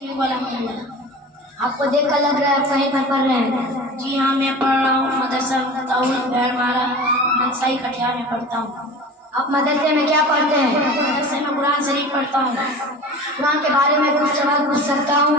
आपको देख कर लग रहा है आप कहीं पर पढ़ रहे हैं। जी हाँ, मैं पढ़ रहा हूँ मदरसा बैरमाला मनसाई कटिहार में पढ़ता हूँ। आप मदरसे में क्या पढ़ते हैं? मदरसे में कुरान शरीफ पढ़ता हूँ। कुरान के बारे में कुछ सवाल पूछ सकता हूँ?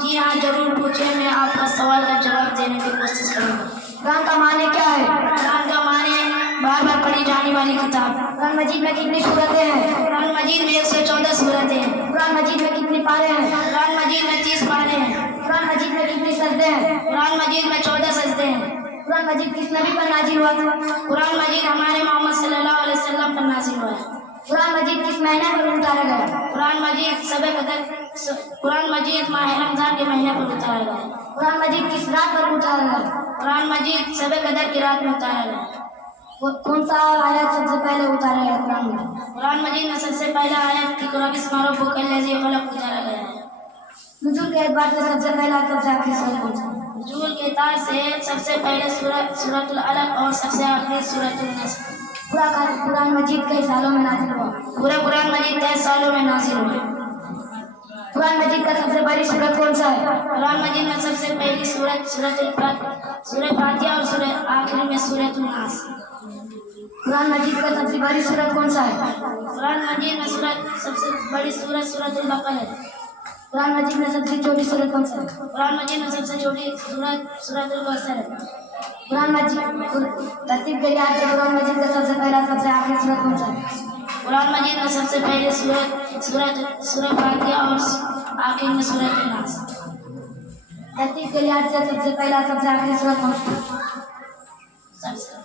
जी हाँ, जरूर पूछिए, मैं आपका सवाल का जवाब देने की कोशिश करूँगा। कुरान का माने क्या है? कुरान का माने बार बार पढ़ी जाने वाली किताब। कुरान मजीद में कितनी सूरतें हैं? कुरान मजीद में 114 सूरतें हैं। कुरान मजीद में कितने पारे हैं? कुरान मजीद में 30 पारे हैं। कुरान मजीद में कितनी सजदे हैं? कुरान मजीद में 14 सजदे हैं। कुरान मजीद किस नबी पर नाजिल हुआ था? कुरान मजीद हमारे मोहम्मद सल्लल्लाहु अलैहि वसल्लम पर नाजिल हुआ है। कुरान मजीद किस महीने पर उतारा गया? कुरान मजीद माह रमजान के महीने पर उतारा गया। कुरान मजीद किस रात पर उतारा गया? कुरान मजीद शब कदर की रात में उतारा गया। कौन सा आयत सबसे पहले उतारा गया कुरान में? कुरान मजीद में सबसे पहला आयत की कुरान स्मारक को कल्लज़ी खलक़ उतारा गया है। नुज़ूल के एतबार से सबसे पहला सबसे आखिरी सूरत कौन सा? नुज़ूल के एतबार से सबसे पहले सूरतुल अलक़ और सबसे आखिरी सूरतुल नस्र। पूरा कुरान मजीद कई सालों में नाजिल हुआ? पूरा कुरान मजीद 23 सालों में नाजिल हुआ। कुरान मजीद का सबसे बड़ी सूरत कौन सा है? कुरान मजीद में सबसे पहली सूरत सूरत फातिहा और सूरत आखिरी में सूरतुल नास। कुरान मजीद का सबसे बड़ी सूरत कौन सा है? कुरान मजीद में सबसे बड़ी सूरत सूरतुल बक़रा है। कुरान मजीद में सबसे छोटी सूरत कौन सा है? कुरान मजीद में सबसे छोटी सूरत सूरतुल कौसर है। कुरान मजीद तरतीब के लिहाज से कुरान मजीद का सबसे पहला सबसे आखिरी सूरत कौन सा है? कुरान मजीद में सबसे पहले सूरत फातिहा और आखिर में सूरतुल नास। तरतीब के लिहाज से सबसे पहला सबसे आखिरी सूरत कौन सा है? सबसे